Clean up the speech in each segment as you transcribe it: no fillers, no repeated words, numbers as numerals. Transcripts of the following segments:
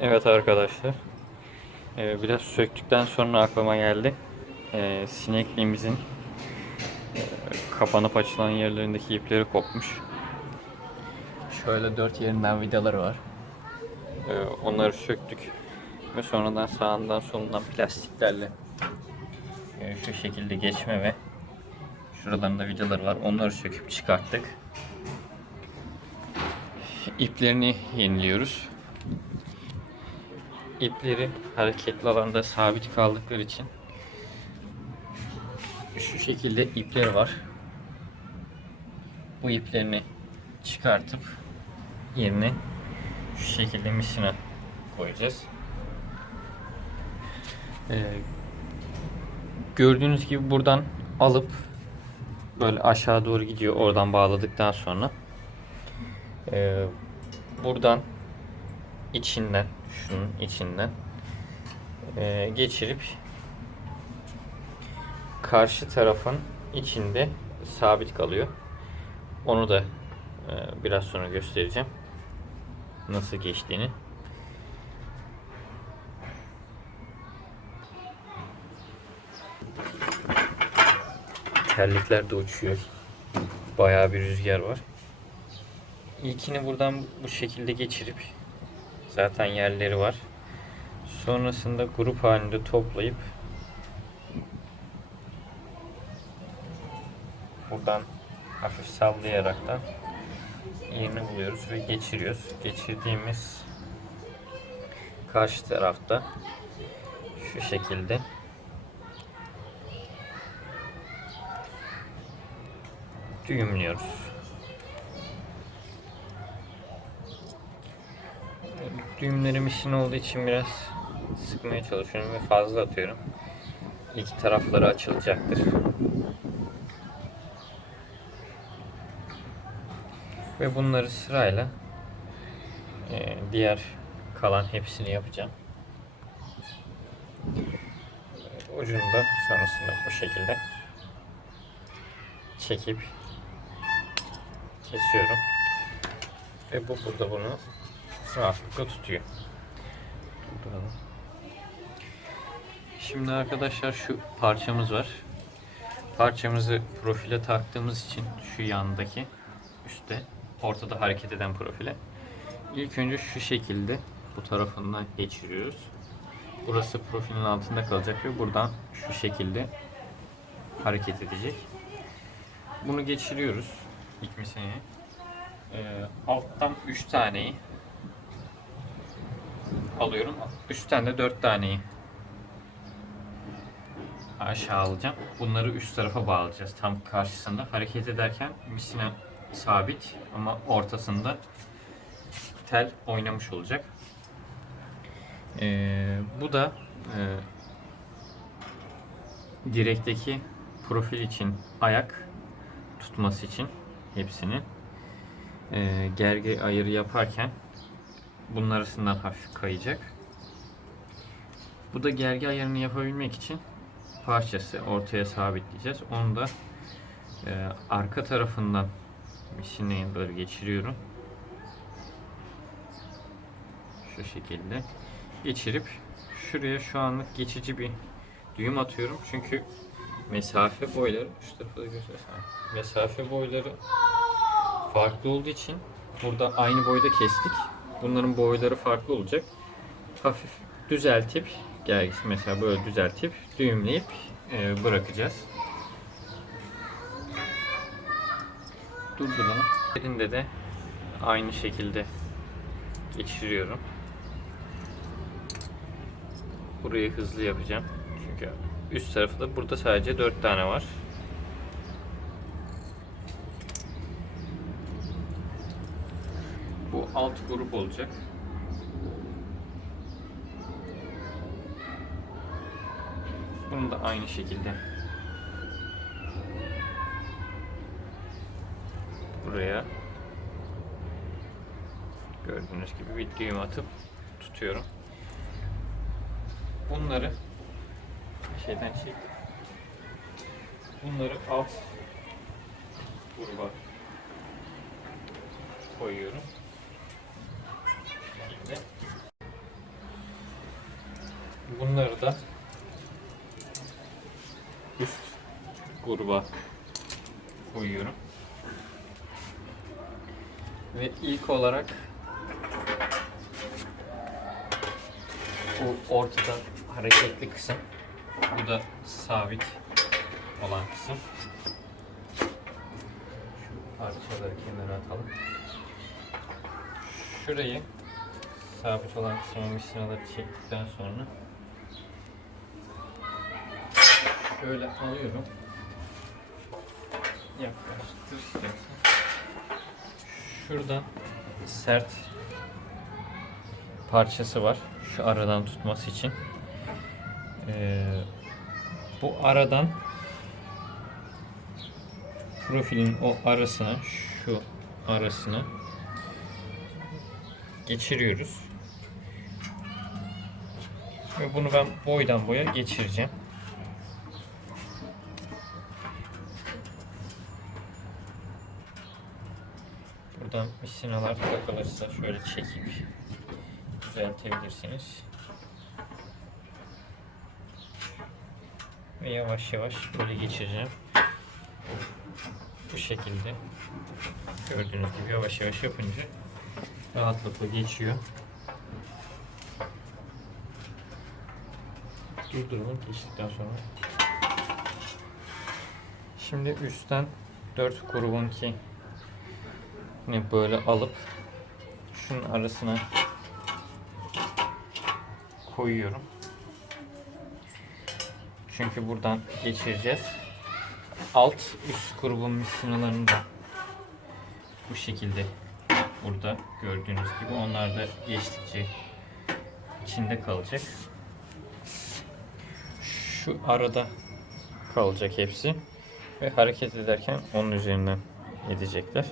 Evet arkadaşlar, biraz söktükten sonra aklıma geldi. Sinekliğimizin kapanıp açılan yerlerindeki ipleri kopmuş. Şöyle 4 yerinden vidaları var. Onları söktük ve sonradan sağından solundan plastiklerle şu şekilde geçme ve şuralarında vidaları var. Onları söküp çıkarttık. İplerini yeniliyoruz. İpleri hareketli alanda sabit kaldıkları için şu şekilde ipleri var. Bu iplerini çıkartıp yerine şu şekilde misina koyacağız. Gördüğünüz gibi buradan alıp böyle aşağı doğru gidiyor. Oradan bağladıktan sonra buradan içinden, şunun içinden geçirip karşı tarafın içinde sabit kalıyor. Onu da biraz sonra göstereceğim. Nasıl geçtiğini. Terlikler de uçuyor. Bayağı bir rüzgar var. İlkini buradan bu şekilde geçirip zaten yerleri var. Sonrasında grup halinde toplayıp buradan hafif sallayaraktan yerini buluyoruz ve geçiriyoruz. Geçirdiğimiz karşı tarafta şu şekilde düğümlüyoruz. Düğümlerim işin olduğu için biraz sıkmaya çalışıyorum ve fazla atıyorum. İki tarafları açılacaktır. Ve bunları sırayla diğer kalan hepsini yapacağım. Ucunu da sonrasında bu şekilde çekip kesiyorum. Ve bu burada bunu rahatlıkla tutuyor. Şimdi arkadaşlar şu parçamız var. Parçamızı profile taktığımız için şu yandaki üstte ortada hareket eden profile. İlk önce şu şekilde bu tarafından geçiriyoruz. Burası profilin altında kalacak ve buradan şu şekilde hareket edecek. Bunu geçiriyoruz ilk misineye. Alttan 3 taneyi alıyorum. Üstten de 4 taneyi aşağı alacağım. Bunları üst tarafa bağlayacağız. Tam karşısında hareket ederken misina sabit ama ortasında tel oynamış olacak. Bu da direkteki profil için ayak tutması için hepsini gergi ayarı yaparken bunun arasından hafif kayacak. Bu da gergi ayarını yapabilmek için parçası ortaya sabitleyeceğiz. Onu da arka tarafından misineye böyle geçiriyorum. Şu şekilde geçirip şuraya şu anlık geçici bir düğüm atıyorum. Çünkü mesafe boyları şu tarafa da göstersene. Mesafe boyları farklı olduğu için burada aynı boyda kestik. Bunların boyları farklı olacak. Hafif düzeltip gergisi mesela böyle düzeltip düğümleyip bırakacağız. Durduralım. Birinde de aynı şekilde geçiriyorum. Burayı hızlı yapacağım. Çünkü üst tarafı da burada sadece 4 tane var. Bu alt grup olacak. Bunu da aynı şekilde buraya gördüğünüz gibi bir düğüm atıp tutuyorum. Bunları şeyden çektim. Bunları alt gruba koyuyorum. Şimdi Bunları da üst gruba koyuyorum. Ve ilk olarak bu ortada hareketli kısım, bu da sabit olan kısım. Şu parçaları kenara atalım. Şurayı sabit olan kısmı misinaları çektikten sonra şöyle alıyorum. Yaklaştır istersen. Şuradan sert parçası var. Şu aradan tutması için. Bu aradan profilin o arasına, şu arasına geçiriyoruz. Ve bunu ben boydan boya geçireceğim. Buradan misinalar takılırsa şöyle çekip düzeltebilirsiniz. Ve yavaş yavaş böyle geçireceğim. Bu şekilde gördüğünüz gibi yavaş yavaş yapınca rahatlıkla geçiyor. Durdurun geçtikten sonra. Şimdi üstten 4 grubunki böyle alıp şunun arasına koyuyorum. Çünkü buradan geçireceğiz. Alt üst grubun misinalarını da bu şekilde burada gördüğünüz gibi onlar da geçtikçe içinde kalacak. Şu arada kalacak hepsi ve hareket ederken onun üzerinden edecekler.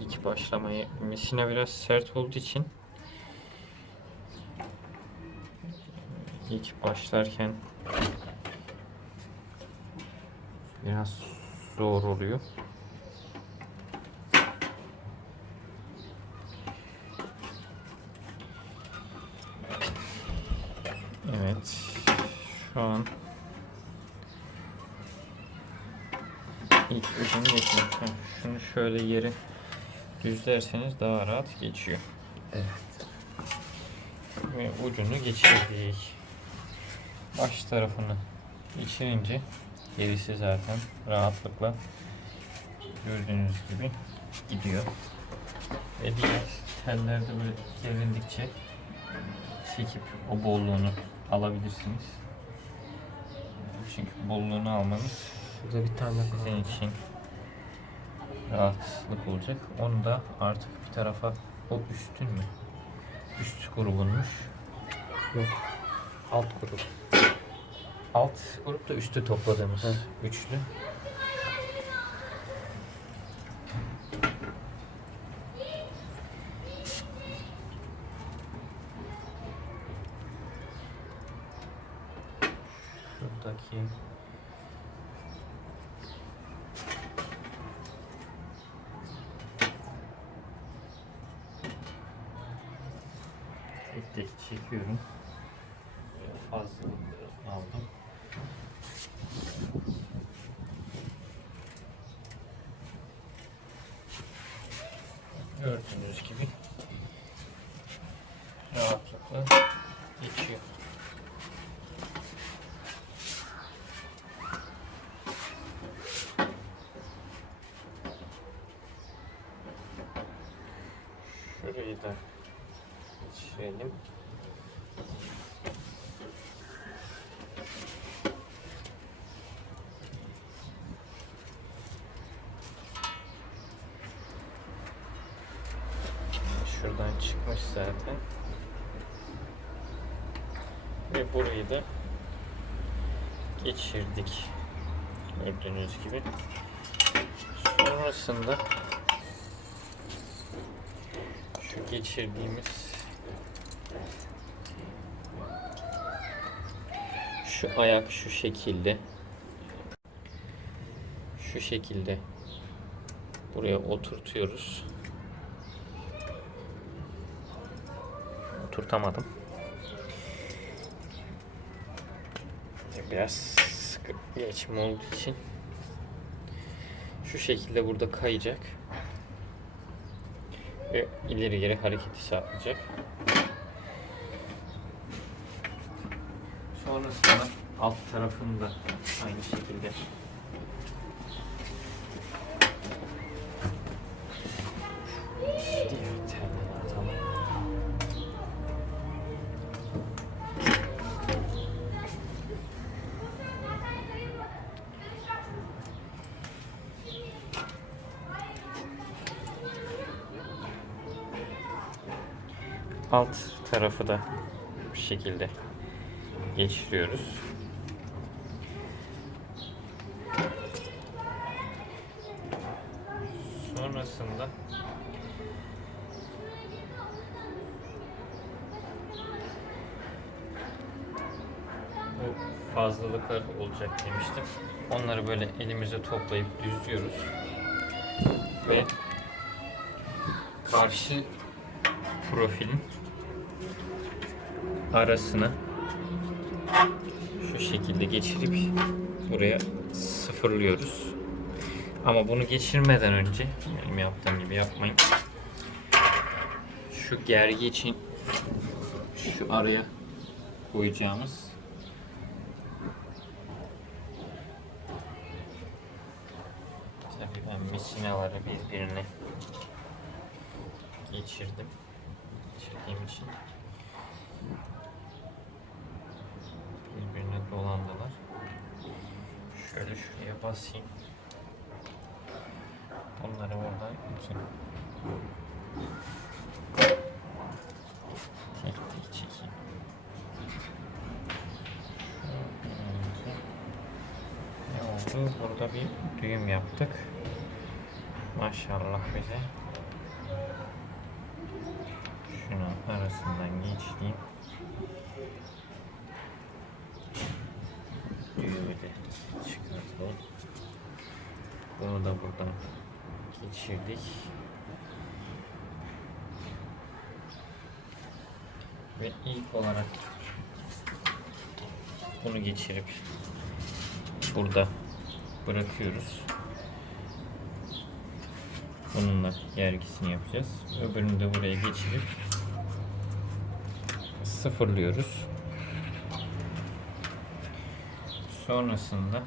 İlk başlamayı misina biraz sert olduğu için ilk başlarken biraz zor oluyor. Evet. Şu an ilk ucunu geçiyor. Şunu şöyle yeri düzlerseniz daha rahat geçiyor. Evet. Ve ucunu geçirdik. Baş tarafını geçirince gerisi zaten rahatlıkla gördüğünüz gibi gidiyor. Ve diğer tellerde böyle gerildikçe çekip o bolluğunu alabilirsiniz. Çünkü bolluğunu almanız Burada bir tane sizin için rahatlık olacak. Onu da artık bir tarafa, o üstün mü? Üst grubunmuş. yok. Alt grup. Alt grup da üstü topladığımız üçlü. Şuradaki tek tek çekiyorum. Fazla aldım. Gördüğünüz gibi rahatlıkla geçiyor. Şurayı da geçirelim. Şuradan çıkmış zaten. Ve burayı da geçirdik. Gördüğünüz gibi. Sonrasında şu geçirdiğimiz şu ayak şu şekilde. şu şekilde buraya oturtuyoruz. Oturtamadım. Biraz sıkı geçme olduğu için şu şekilde burada kayacak ve ileri geri hareketi sağlayacak. Sonrasında alt tarafını da aynı şekilde diğer telleri atalım. Alt tarafı da bu şekilde geçiriyoruz. Sonrasında bu fazlalıklar olacak demiştim. Onları böyle elimize toplayıp düzlüyoruz ve karşı profilin arasına şu şekilde geçirip buraya sıfırlıyoruz. Ama bunu geçirmeden önce benim yaptığım gibi yapmayın. Şu gergi için şu araya koyacağımız tabii ben misinaları birbirine geçirdiğim için birbirine dolandılar. Şöyle şuraya basayım. Onları oradan tek tek çekeyim. Ne oldu? Burada bir düğüm yaptık. Maşallah bize. Şunun arasından geçeyim. Düğümü de çıkartalım. Bunu da buradan geçirdik. Ve ilk olarak bunu geçirip burada bırakıyoruz. Bununla gergisini yapacağız. Öbürünü de buraya geçirip sıfırlıyoruz. Sonrasında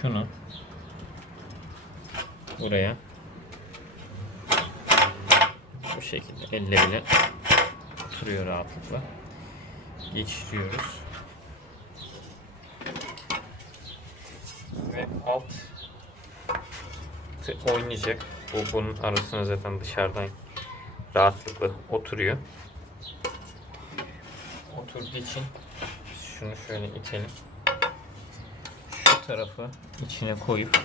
şunu buraya bu şekilde elle bile oturuyor rahatlıkla. Geçiriyoruz. Ve alt oynayacak. Bunun arasına zaten dışarıdan rahatlıkla oturuyor. Oturduğu için şunu şöyle itelim. Şu tarafı içine koyup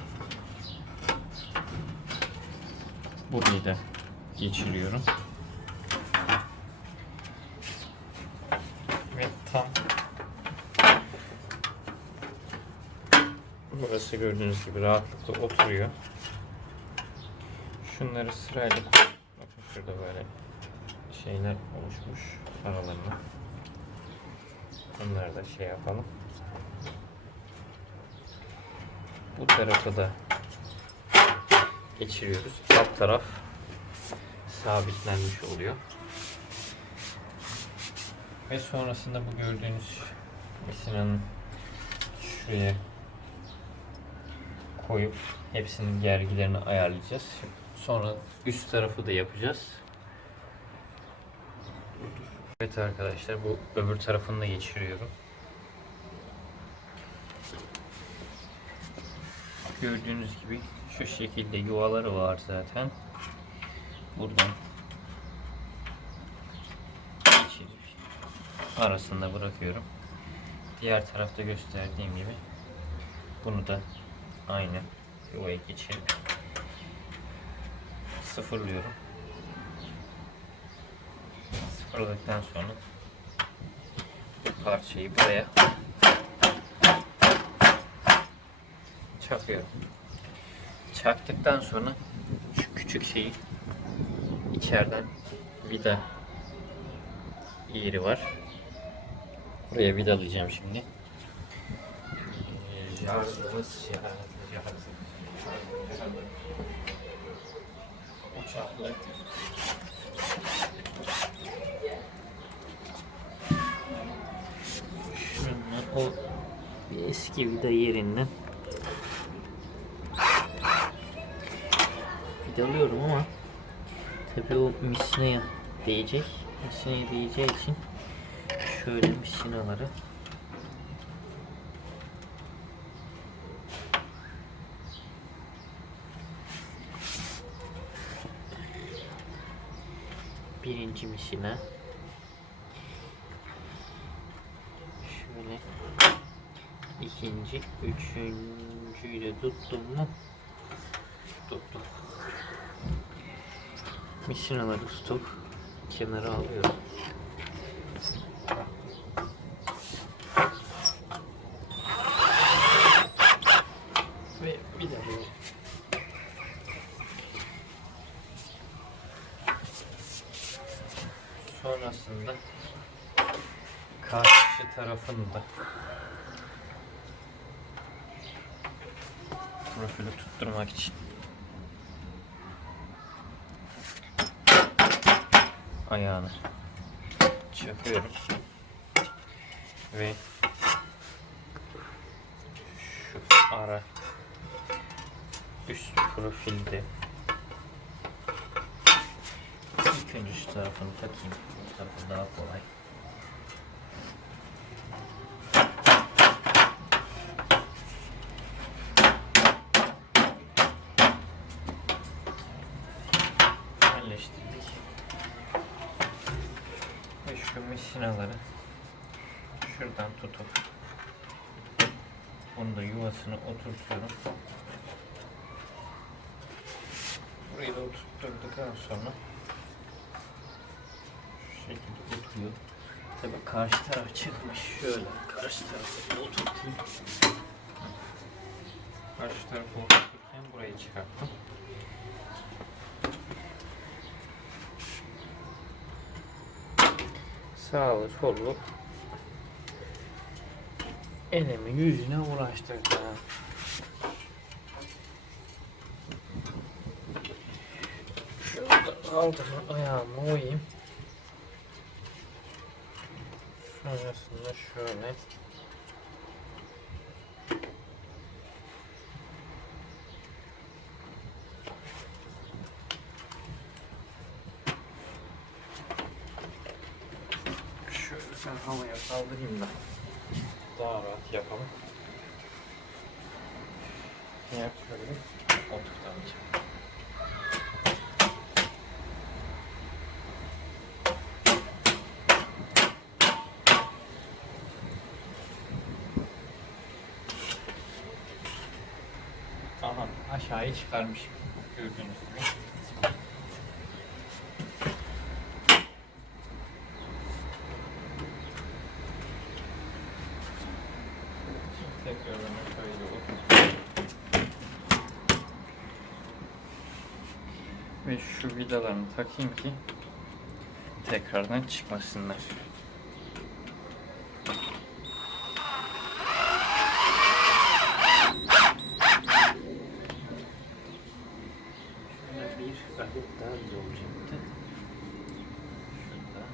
burayı da geçiriyorum. Ve tam burası gördüğünüz gibi rahatlıkla oturuyor. Şunları sırayla bakın şurada böyle şeyler oluşmuş aralarına. Bunları da şey yapalım. Bu tarafı da geçiriyoruz. Alt taraf sabitlenmiş oluyor. Ve sonrasında bu gördüğünüz misinanın şuraya koyup hepsinin gergilerini ayarlayacağız. Sonra üst tarafı da yapacağız. Evet arkadaşlar, bu öbür tarafını da geçiriyorum. Gördüğünüz gibi şu şekilde yuvaları var zaten. Buradan geçirip arasında bırakıyorum. Diğer tarafta gösterdiğim gibi bunu da aynı yuvaya geçirip sıfırlıyorum. Sıfırladıktan sonra bu parçayı buraya çakıyorum. Çaktıktan sonra şu küçük şeyi içeriden vida yeri var. Buraya vidalayacağım şimdi. Şarjımız uçaklı. Şunun o eski vida yerinden vidalıyorum ama tabii o misineye değecek. Misineye değeceği için şöyle misinaları birinci misina şöyle, ikinci, üçüncüyü de tuttum mu? Tuttum. Misinaları tutup kenara alıyorum. Ve bir de böyle. Sonrasında karşı tarafını da profili tutturmak için ayağını çakıyorum ve şu ara üst profilde ilk önce şu tarafını takayım. Bu tarafı daha kolay. Yerleştirdik. Ve şu misinaları şuradan tutup bunu da yuvasına oturtuyorum. Burayı da oturtturduktan sonra şu şekilde oturuyor. Tabii karşı taraf çıkmış. Şöyle karşı tarafı oturtayım. Karşı tarafı oturturken burayı çıkarttım. Sağlı sollu elimi yüzüne ulaştıracağım. Şurada altına ayağımı koyayım. Sonrasında şöyle ben havaya kaldırayım da daha rahat yapalım. Diğer türlü oturtamayacağım. Aha aşağıya çıkarmışım. Gördüğünüz gibi. Tekrardan şöyle oturtayım. Ve şu vidalarını takayım ki tekrardan çıkmasınlar. Şöyle bir adet daha vida olacaktı. Şurada.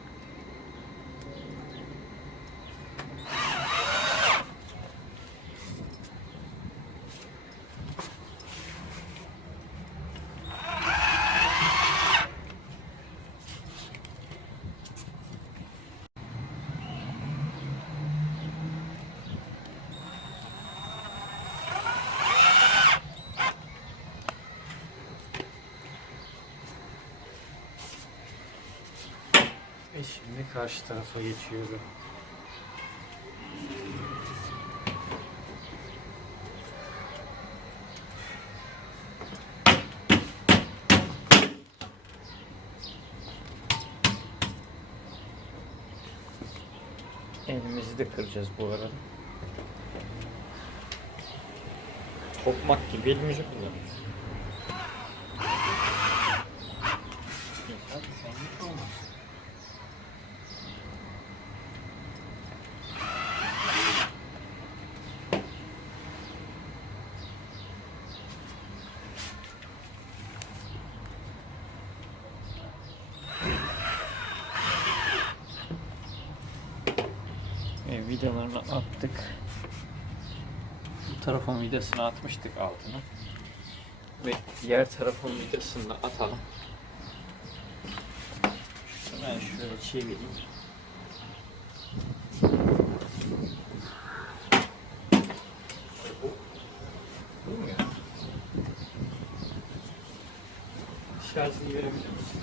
Ve şimdi karşı tarafa geçiyorum. Elimizi de kıracağız bu arada. Kopmak gibi elimizi kullanıyoruz. İnşallah senlik olmaz. Vidalarını attık. Bu tarafın vidasını atmıştık altına. Ve diğer tarafın vidasını da atalım. Ben şöyle çevireyim. Bu mu ya? Şarjını verebilir misin?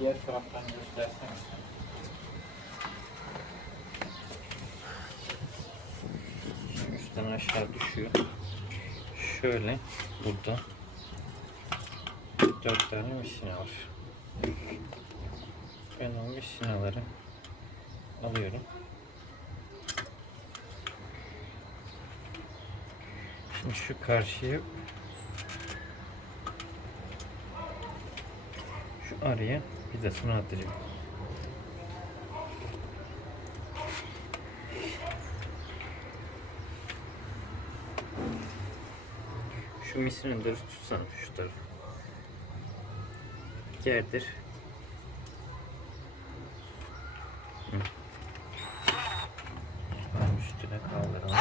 Diğer taraftan göstersene. Şimdi üstten aşağı düşüyor. Şöyle burada 4 tane misina var. Ben o misinaları alıyorum. Şimdi şu karşıya, şu araya vidasını atacağım. Şu misinleri tutsana şu tarafı. Gerdir. Üstüne kaldıralım.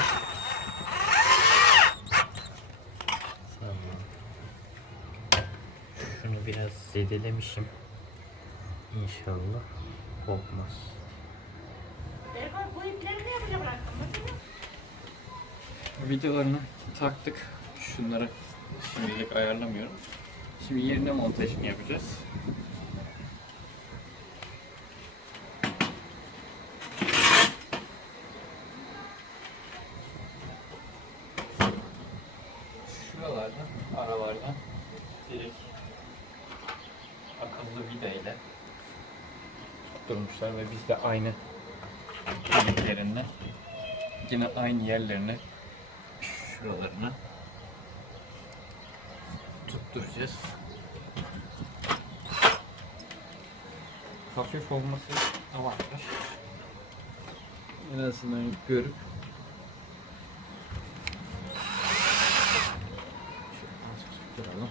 Tamam. Şunu biraz zedelemişim. İnşallah kopmaz. Videolarını taktık. Şunları şimdilik ayarlamıyorum. Şimdi yerine montajını yapacağız. Şuralardan, aralardan direkt akıllı vida ile tutturmuşlar ve biz de aynı yerlerine, yine aynı yerlerine, şuralarına tutturacağız. Hafif olması avantaj. En azından görüp duralım.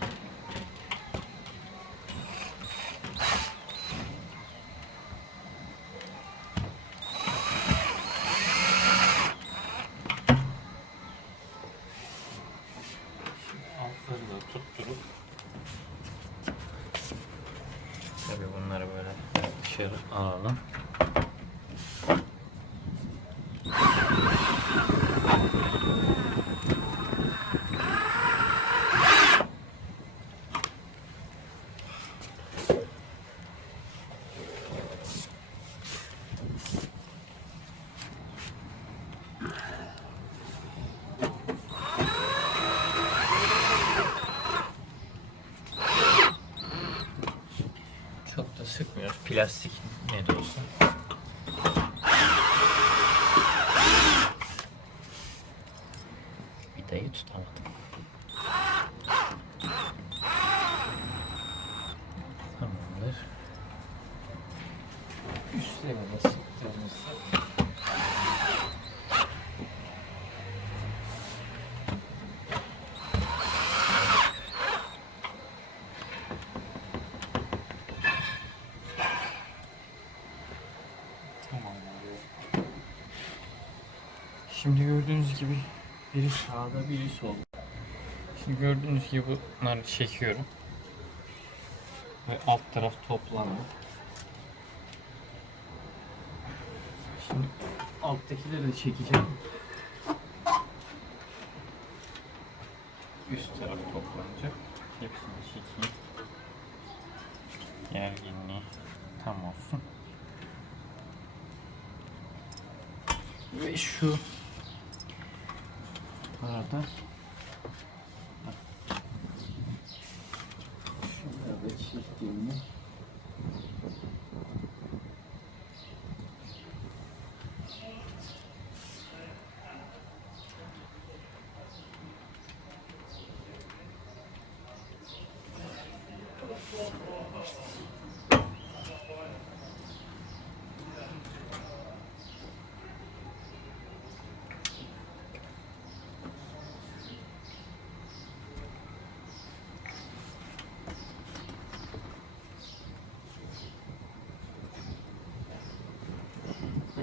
Altlarını da tutturup tabii bunları böyle dışarı alalım. Çok da sıkmıyoruz. Plastik ne de olsa. Vidayı tutamadım. Tamamdır. Üstlerine de sıktığımızda şimdi gördüğünüz gibi biri sağda biri solda. Şimdi gördüğünüz gibi bunları çekiyorum. Ve alt taraf toplandı. Şimdi alttakileri de çekeceğim. Üst taraf toplanacak. Hepsini çekeyim. Gerginliği tam olsun. Ve şu arada şunları da çektiğimde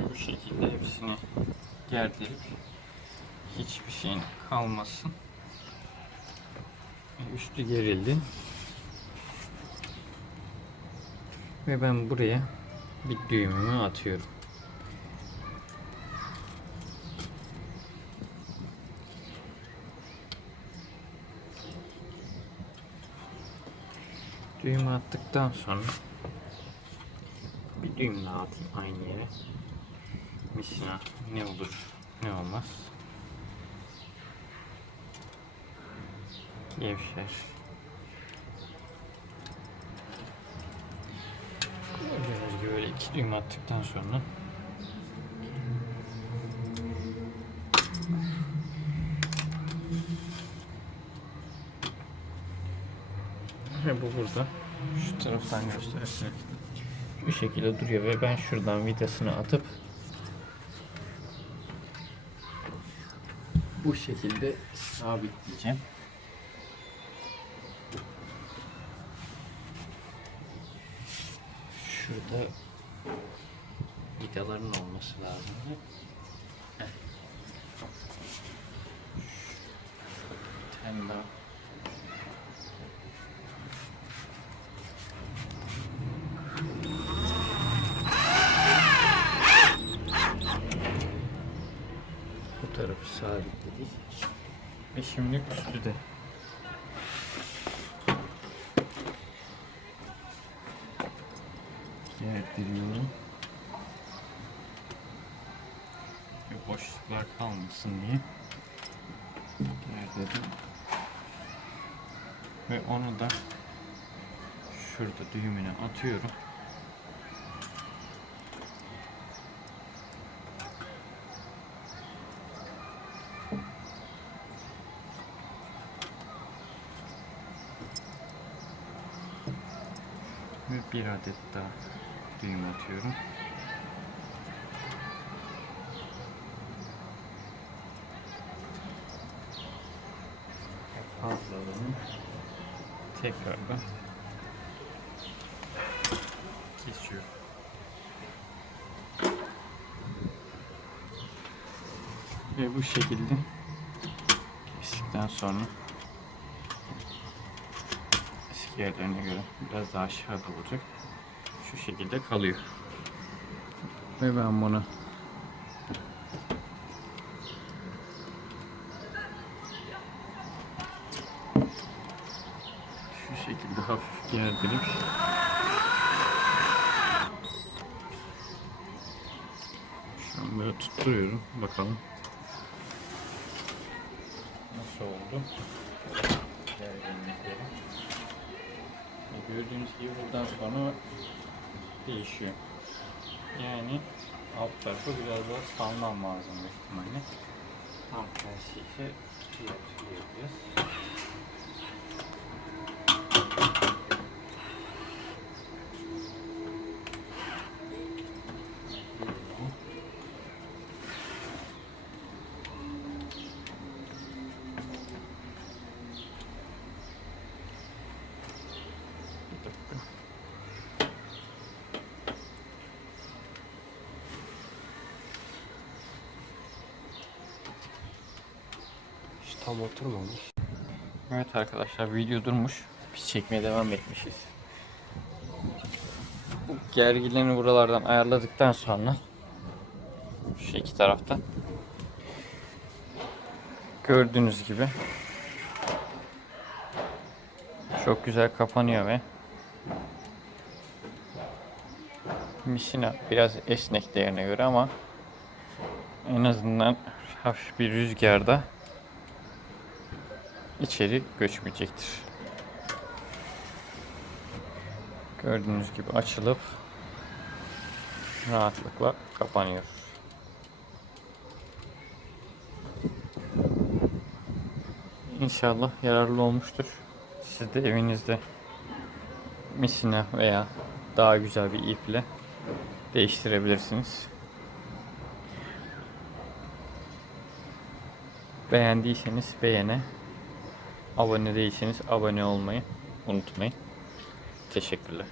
Bu şekilde hepsini gerdirip hiçbir şeyin kalmasın. Üstü gerildi. Ve ben buraya bir düğümümü atıyorum. Düğümü attıktan sonra bir düğüm daha atayım aynı yere. Misina ne olur ne olmaz. Gevşer. Gördüğünüz gibi böyle iki düğüm attıktan sonra ve bu burada şu taraftan göstersin. Bu şekilde duruyor ve ben şuradan vidasını atıp bu şekilde sabitleyeceğim. Şurada vidaların olması lazım. Heh. Bir tane daha. Bu tarafı sabitledik. Ve şimdi üstü de gerdiriyorum. Ve boşluklar kalmasın diye gerdirdim. Ve onu da şurada düğümüne atıyorum. Ve bir adet daha düğüm atıyorum. Fazlalığını tekrardan kesiyorum. Ve bu şekilde kestikten sonra eski yerlerine göre biraz daha aşağıda olacak. Şu şekilde kalıyor. Ve ben bunu şu şekilde hafif gerdirip şu an böyle tutturuyorum. Bakalım nasıl oldu. Gördüğünüz gibi buradan sonra değişiyor. Yani alt tarafı biraz daha salmam lazım büyük ihtimalle. Tam tersi ise diğer türlü yapacağız. Tam oturmamış. Evet arkadaşlar, video durmuş. Biz çekmeye devam etmişiz. Bu gergilerini buralardan ayarladıktan sonra şu iki taraftan gördüğünüz gibi çok güzel kapanıyor ve misina biraz esnek değerine göre ama en azından hafif bir rüzgarda içeri göçmeyecektir. Gördüğünüz gibi açılıp rahatlıkla kapanıyor. İnşallah yararlı olmuştur. Siz de evinizde misina veya daha güzel bir iple değiştirebilirsiniz. Beğendiyseniz beğene, abone değilseniz abone olmayı unutmayın. Teşekkürler.